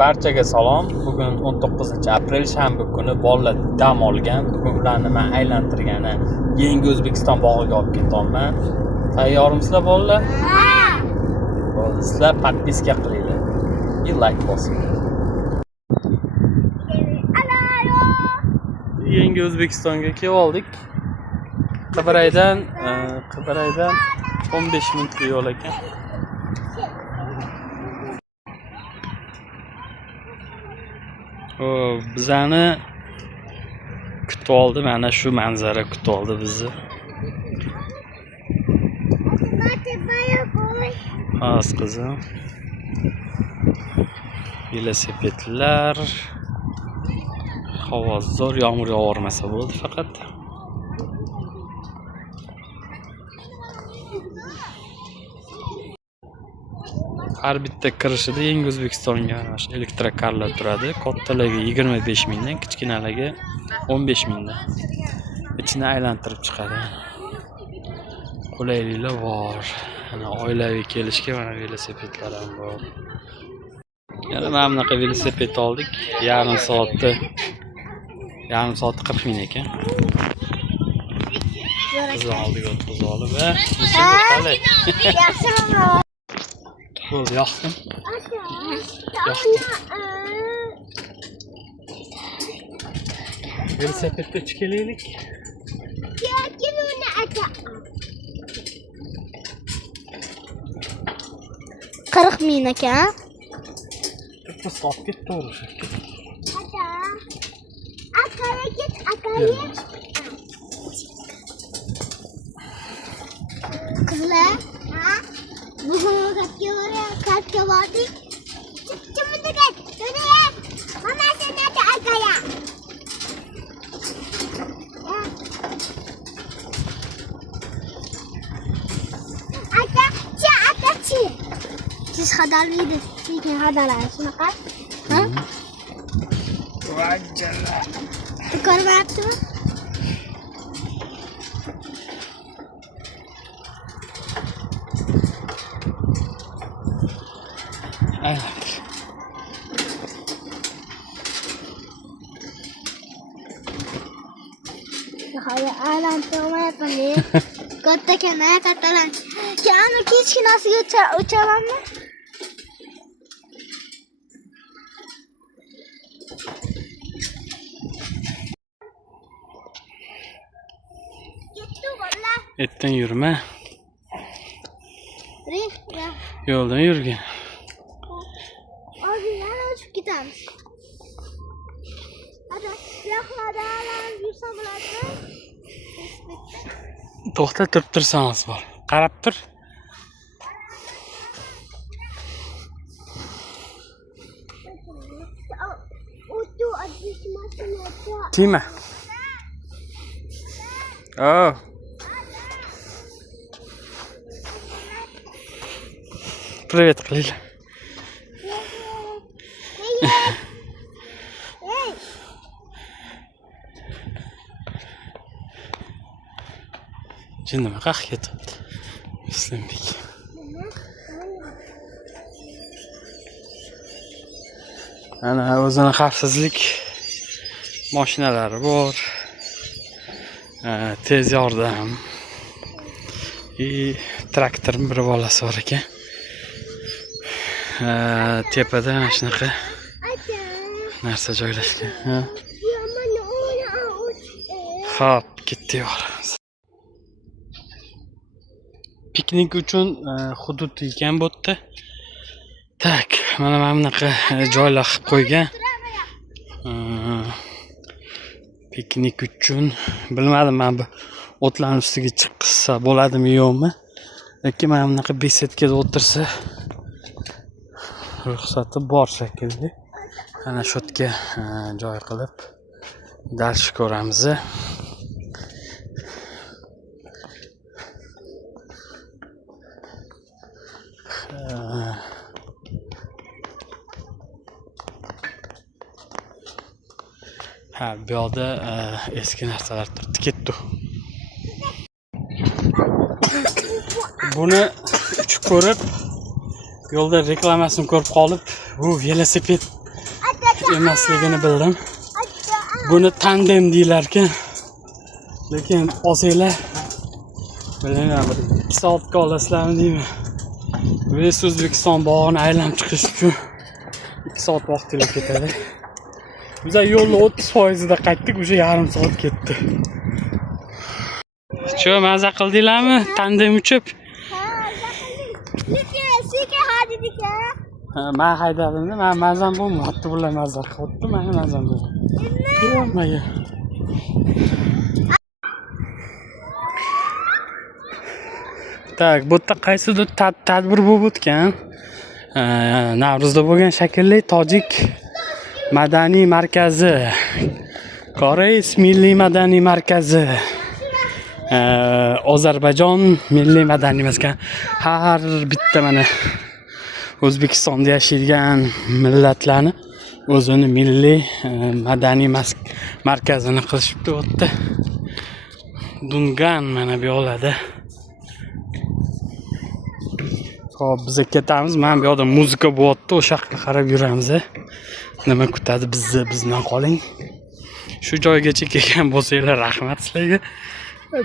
Barchaga salom. Bugun 19-aprel shanba kuni bolalar dam olgan. Bugun ularni men aylantirgani Yangi O'zbekiston bog'iga olib ketyapman. Tayyormisizlar bolalar? Bo'ldi, sizlar podpiska qilinglar. И like bosing. Yangi O'zbekistonga kelib oldik. Qibraydan 15 minutlik yo'l ekan. Bizani kutib oldi, mana shu manzara kutib oldi bizni. Xos qizim. Velosipedlar. Havo zo'r, yomg'ir yog'armasa bo'ldi faqat. Har bitta kirishida Yangi O'zbekistonga elektrokarlar turadi. Kattalarga 25 mingdan, kichkinalarga 15 mingdan. Ichini aylantirib chiqadi. Qulayliklar bor. Mana oilaviy kelishga mana velosipedlar ham bor. Yana mana bunaqa velosiped oldik. Yarim soatda 40 ming ekan. Bizni oldiga o'tkazib olib va qalay. Yaxshimi? Bo'ldi, yoqdim. Velosipedga chiqaylik. 40 ming ekan. Bitta soat ketdi o'sha. Qizlar, bugun katga bordik. Mama sen nada akaya. Aka. Siz xadarlaydi. Lekin xadarlar shunaqa. Ha? Vajjala. Ko'ryaptimi? Hali aylantirmayapman. Kattakan, kattalar. Kani kichkinasiga uchamanmi? Etdan yurma. Yo'ldan yurgin. Hozir uchib ketamiz. Hadi, yo'qlardan yursam bo'ladimi? To'xta, turib tursangiz bor. Qarab tur. Tima. Oh. Привет, Лиля. Jinnim qaq ketyapti. Muslimbek. Ana o'zini xavfsizlik mashinalari bor. Tez yordam. Traktor bir bolasi bor ekan. Tepada mana shunaqa narsa joylashgan. Xo'p, ketdik. Piknik uchun hudud ekan bu yerda. Tak, mana bunaqa joylar qilib qo'ygan. Piknik uchun bilmadim, men bu o'tlar ustiga chiqsa bo'ladimi yo'qmi? Lekin mana bunaqa besetkada o'tirsa ruxsati bor shekilli. Ana shu yerga joy qilib dars ko'ramiz. Bu yoqda eski narsalar turibdi, ketdi. Buni uchib ko'rib, yo'lda reklamasini ko'rib qolib, bu velosiped emasligini bildim. Buni tandem deylar ekan. Lekin olsanglar bilmayman, bir 2 soatga olasizlarmi deyman. Biz O'zbekiston bog'ini aylanib chiqish uchun 2 soat vaqtlar ketadi. Biz yo'lni 30% da qaytdik, o'sha yarim soat ketdi. Shu maza qildinglarmi? Tandem uchib? Ha, lekin sekin hadidik. Men haydadim-da, men mazam bo'lmayapti, bular mazza qilyapti, men mazam bo'lmayapti. Yo'qmaga. Tak, bu yerda qaysidir tadbir bo'lib o'tgan. Navro'zda bo'lgan shakilli Tojik madaniy markazi, Koreys milliy madaniy markazi, Ozarbayjon milliy madaniy markazi. Har bitta mana O'zbekistonda yashaydigan millatlarni o'zini milliy madaniy markazini qilishibdi bu yerda. Dungan mana bu yoqlarda. Hop, biz ketamiz. Men bu yerda muzika bo'lyapti, o'sha yoqqa qarab yuramiz. Nima kutadi bizni, bizdan qoling. Shu joygacha kelgan bo'lsanglar, rahmat sizlarga.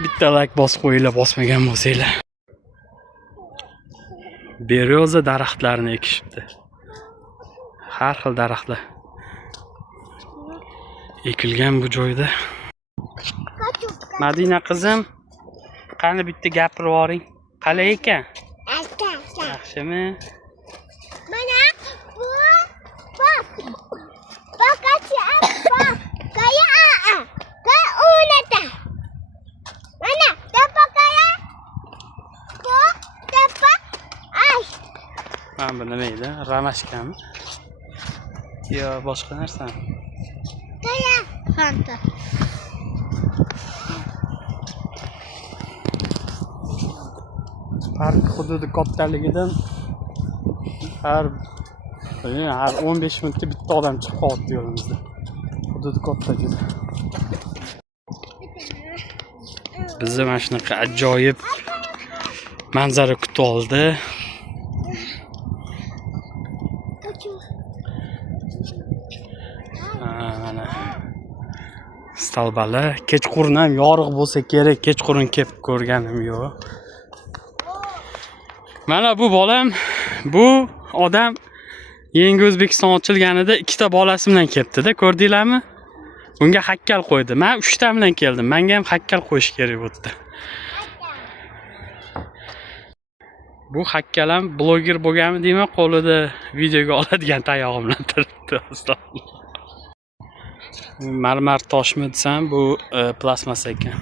Bitta like bosib qo'yinglar, bosmagan bo'lsanglar. Beryoza daraxtlarini ekishibdi. Har xil daraxtlar ekilgan bu joyda. Madina qizim, qani bitta gapirib yuboring. Qalay ekan? Yaxshimi? Mana bu bak. Bakatchi bak. Kaya Kaya o'ynata. Mana tepa kaya. Bu tepa ash. Mana bu nima edi? Ramashkami? Yo, boshqa narsami? Kaya fanta. Park hududi kattaligidan har 15 minutda bitta odam chiqib qoldi yo'limizda. Hududi katta juda. Bizni mana shunaqa ajoyib manzara kutib oldi. Mana stalbalar, kechqurun ham yorug' bo'lsa kerak, kechqurun kelib ko'rganim yo'q. Mana bu bolam, bu odam Yangi O'zbekiston ochilganida ikkita bolasi bilan kelibdi-da, ko'rdinglarmi? Bunga haykal qo'ydi. Men 3 ta bilan keldim. Menga ham haykal qo'yish kerak bo'ldi. Bu haykal ham bloger bo'lganmi deyman, qo'lida videoga oladigan tayog'i bilan turibdi. Marmar toshmi desam, bu plastmassa ekan.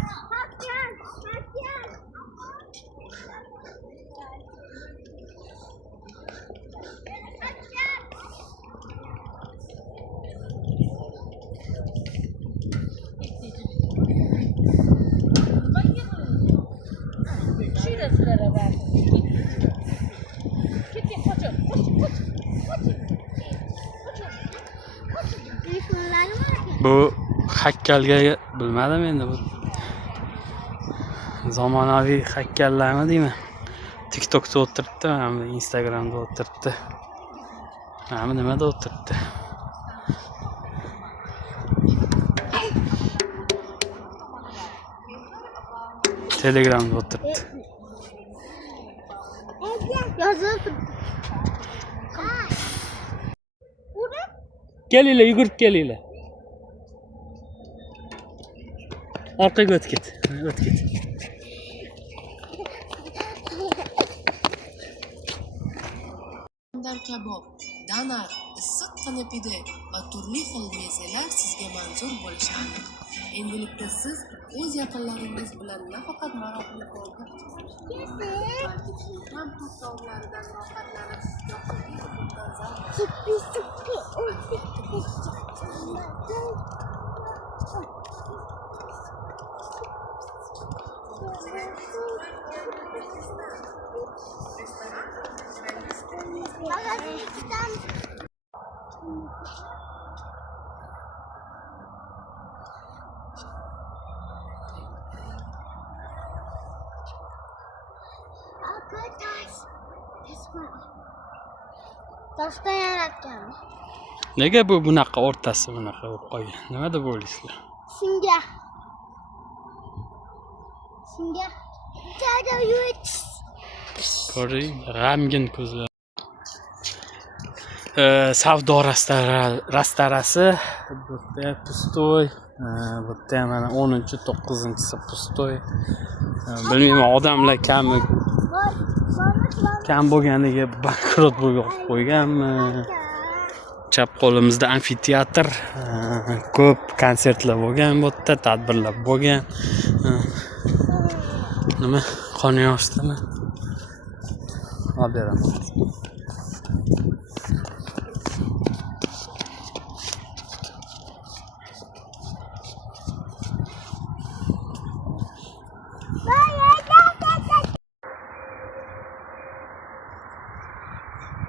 Bu haykalga bilmadim endi, bu zamonaviy haykallarmi deyman. TikTokda o'tiribdi, mana Instagramda o'tiribdi. Mana nimada o'tiribdi? Telegramda o'tiribdi. Yozib. Kelinglar, yugurib kelinglar. Orqaga o'tib ket. O'tib ket. Kabob, danar, issiq qanapide va turli xil mezelar sizga manzur bo'lishi aniq. Endilikda siz o'z yaqinlaringiz bilan nafaqat maroqli ovqat ham tuz taomlaridan ovqatlanib, yoqimli hududdan Toshdan yaratgan. Nega bu bunaqa o'rtasi bunaqa bo'lib qolgan? Nima deb o'ylaysizlar? Singa. Dada yut. Ko'ring, g'amgin ko'zlar. Savdo rastarasi. Bu yerda pustoy. Bu yerda mana 10-9-si pustoy. Bilmayman, odamlar kam bo'lganiga bankrot bo'lib qo'yganmi? Chap qo'limizda amfiteatr, ko'p konsertlar bo'lgan, bu yerda tadbirlar bo'lgan. Nima qonyapsizmi? Olib beraman.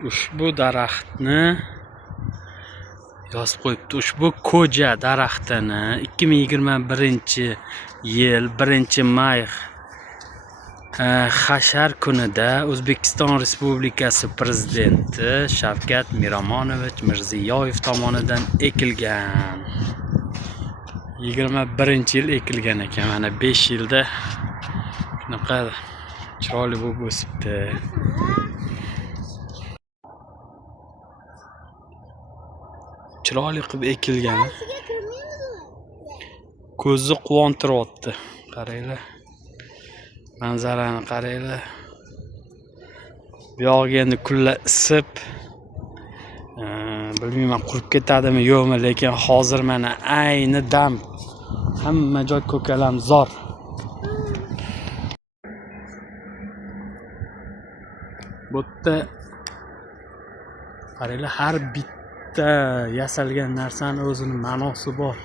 Ushbu daraxtni yozib qo'yibdi. Ushbu koja daraxtini 2021-yil 1-may hashar kunida O'zbekiston Respublikasi Prezidenti Shavkat Miromonovich Mirziyoyev tomonidan ekilgan. 21-yil ekilgan ekan. Mana 5 yilda shunaqa chiroyli bo'lib o'sibdi. Chiroyli qilib ekilgan. Ko'zni quvontiryapti. Qaranglar. Manzarani qaranglar. Bu yog'iga endi kunlar isib, bilmayman qurib ketadimi yo'qmi, lekin hozir mana ayni dam hamma joy ko'kalamzor. Bu yerda qaranglar, har bitta yasalgan narsani o'zining ma'nosi bor.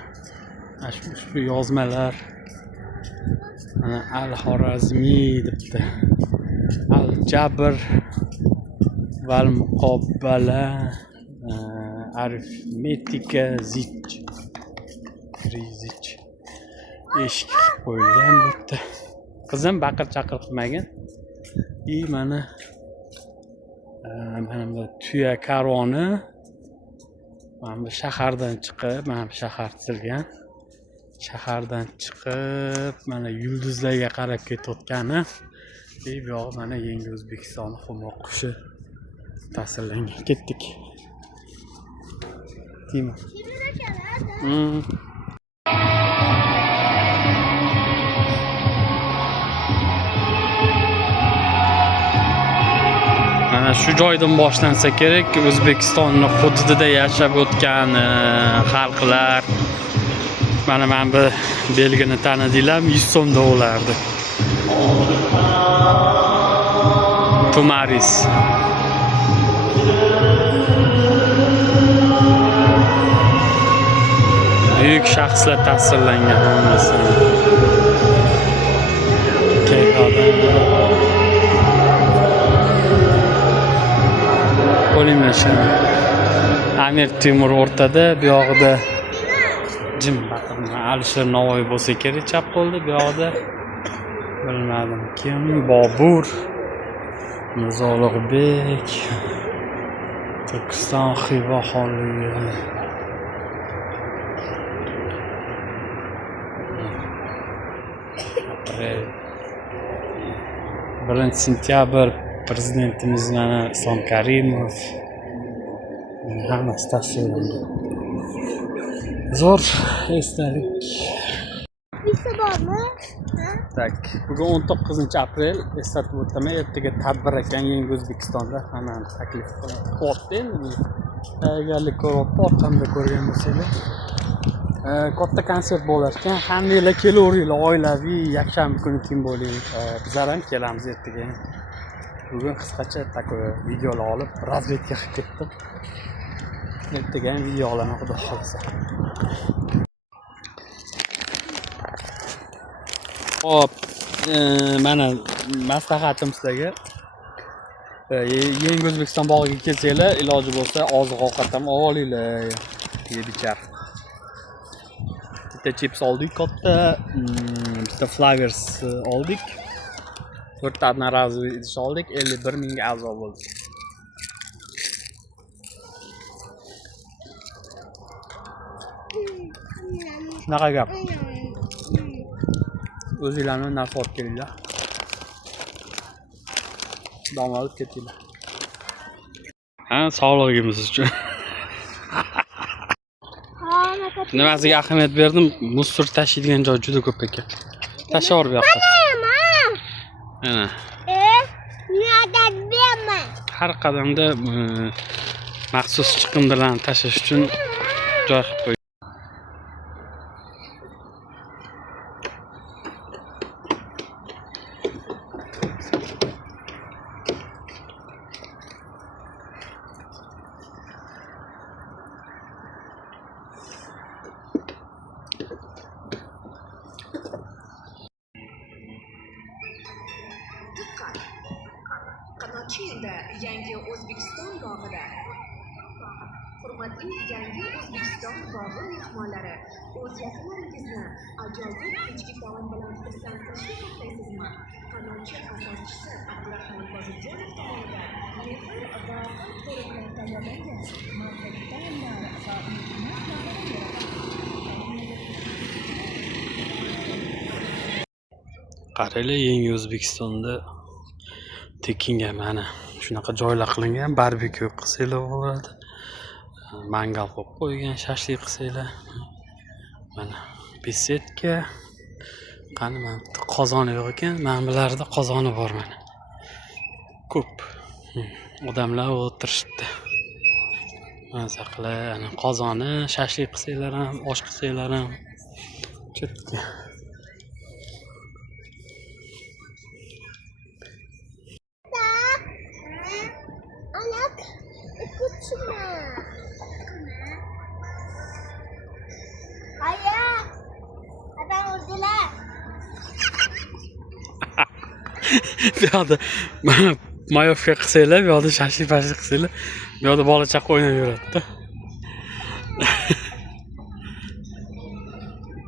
Shu yozmalar. Mana al-Xorazmiy debdi. Al-Jabr val muqobbala arifmetika zich. Eshik qo'yilgan bu yerda. Qizim baqir-chaqir qilmagan. Mana bu tuya karvoni mana bu shahardan chiqib, mana bu shahar chizilgan. Shahardan chiqib, mana yulduzlarga qarab ketayotgani. Bu yo'q, mana yangi O'zbekiston xumroq qushi tasvirlangan. Ketdik. Tima. Mana shu joydan boshlansa kerak, O'zbekistonning hududida yashab o'tgan xalqlar. Mana bu belgini tanidinglar, 100 so'mda bo'lardi. Tumaris. Büyük shaxslar tasvirlangan hammasi. Qo'limlasha. Amir Temur o'rtada, bu yog'ida jim baqirma. Alisher Navoiy bo'lsa kerak chap qo'lda, bu yog'ida bilmadim kim, Bobur, Mirzo Ulug'bek, Turkiston Xiva xonligi. 1-sentyabr prezidentimiz mana Islom Karimov hammasi tasvirlangan. Zo'r esdalik. Tak, bugun 19-aprel, eslatib o'taman, ertaga tadbir ekan Yangi O'zbekistonda, hammani taklif qilyapti. Endi tayyorgarlik ko'ryapti, orqamda ko'rgan bo'lsanglar. Katta konsert bo'lar ekan. Hammanglar kelaveringlar, oilaviy, yakshanba kuni kim bo'ling. Bizlar ham kelamiz ertaga. Bugun qisqacha takoy videolar olib, razvedka qilib ketdim. Ertaga ham video olaman, xudo xolasa. Hop, mana maslahatim sizlarga. Yangi O'zbekiston bog'iga kelsanglar, iloji bo'lsa oziq-ovqat ham olinglar. Yebichar. Bitta chips oldik katta, bitta Flavors oldik. 4 ta одноразовый idish oldik, 51 mingga a'zo bo'ldi. Shunaqa gap. O'zinglarni narsa olib kelinglar. Dam olib ketinglar. Ha, sog'lig'imiz uchun. Nimasiga ahamiyat berdim? Musor tashiydigan joy juda ko'p ekan. Tashlab bu yoqqa. Mana. Har qadamda maxsus chiqindilarni tashlash uchun joy qilib qo'ygan. Qanotchi endi yangi O'zbekiston bog'ida. Hurmatli yangi O'zbekiston bog'i mehmonlari, o'z yaqinlaringizni ajoyib kechki taom bilan xursand qilishni xohlaysizmi? Qanotchi asoschisi Abdurahmon Pozitjonov tomonidan mehr va qo'l bilan tayyorlangan mazali taomlar va Qaranglar, yangi O'zbekistonda tekinga mana shunaqa joylar qilingan, barbekyu qilsanglar bo'ladi. Mangal qo'yib qo'ygan, shashlik qilsanglar. Mana besetka. Qani men qozoni yo'q ekan, men bilarda qozoni bor mana. Ko'p. Odamlar o'tirishibdi. Maza qilib, ana qozoni, shashlik qilsanglar ham, osh qilsanglar ham chetga. Bu yoqda mayovka qilsanglar, bu yoqda shashlik qilsanglar, bu yoqda bola chaqa o'ynab yuradi-da.